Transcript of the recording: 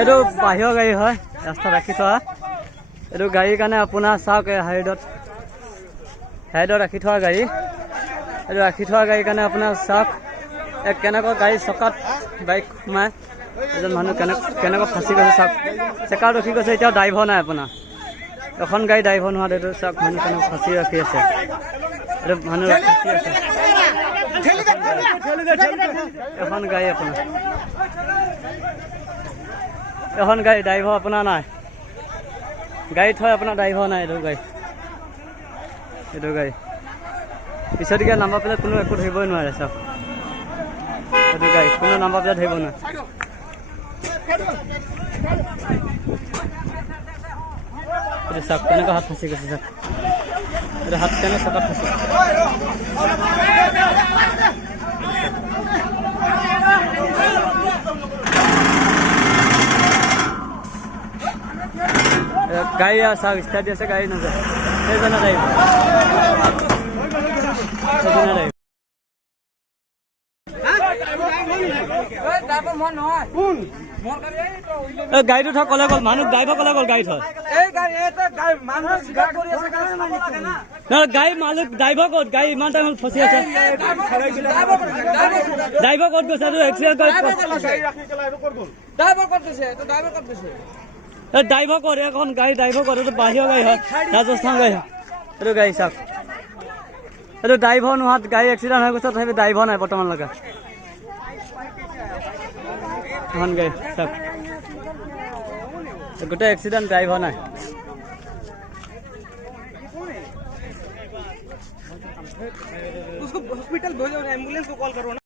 এইটো বাহিৰৰ গাড়ী হয়, ৰাস্তাত ৰাখি থোৱা। এইটো গাড়ীৰ কাৰণে আপোনাৰ চাওক হাইডত ৰাখি থোৱা গাড়ী। এইটো ৰাখি থোৱা গাড়ীৰ কাৰণে আপোনাৰ চাওক কেনেকুৱা গাড়ী চকাত বাইক সোমাই এজন মানুহ কেনেকুৱা ফাঁচি গৈছে চাওক। চেকাত ৰখি গৈছে, এতিয়াও ড্ৰাইভাৰ নাই আপোনাৰ। এখন গাড়ী ড্ৰাইভাৰ নোহোৱাত এইটো চাওক মানুহ কেনেকুৱা ফাঁচি ৰাখি আছে। এইটো মানুহ ফাঁচি আছে। এখন গাড়ী আপোনাৰ, এখন গাড়ী ড্ৰাইভাৰ আপোনাৰ নাই। গাড়ীত হয় আপোনাৰ ড্ৰাইভাৰ নাই। এইটো গাড়ী পিছতকে নাম্বাৰ প্লেট কোনো একো ধৰিবই নোৱাৰে চাওক। এইটো গাড়ী কোনো নাম্বাৰ প্লেট ধৰিব নোৱাৰে। এইটো চাওক কেনেকুৱা হাত ফাঁচি গৈছে চাওক। এইটো হাত কেনেকৈ চকাত ফাঁচি গাড়ী চাওক ষ্টাৰ্ট দি আছে, গাড়ী নাযায়। সেইজনে ড্ৰাইভাৰ, গাড়ীটো থৈ কলে গ'ল মানুহ, ড্ৰাইভাৰ কলে গ'ল গাড়ী থৈ। গাড়ী মালিক ড্ৰাইভাৰ ক'ত? গাড়ী ইমান টাইম ফচি আছে। ড্ৰাইভাৰ ক'ত গৈছে? এক্সিডেণ্ট ড্ৰাইভাৰ ক'ত? এখন গাড়ী ড্ৰাইভাৰ ক'ত? এইটো বাহিৰৰ গাড়ী হয়, ৰাজস্থান গাড়ী হয়। এইটো গাড়ী চাওক, এইটো ড্ৰাইভাৰ নোহোৱাত গাড়ী এক্সিডেণ্ট হৈ গৈছে, তথাপি ড্ৰাইভাৰ নাই বৰ্তমানলৈকে। এখন গাড়ী চাওক, গোটেই এক্সিডেণ্ট, ড্ৰাইভাৰ নাই। उसको हॉस्पिटल भेजो, एम्बुलेंस को कॉल करो ना।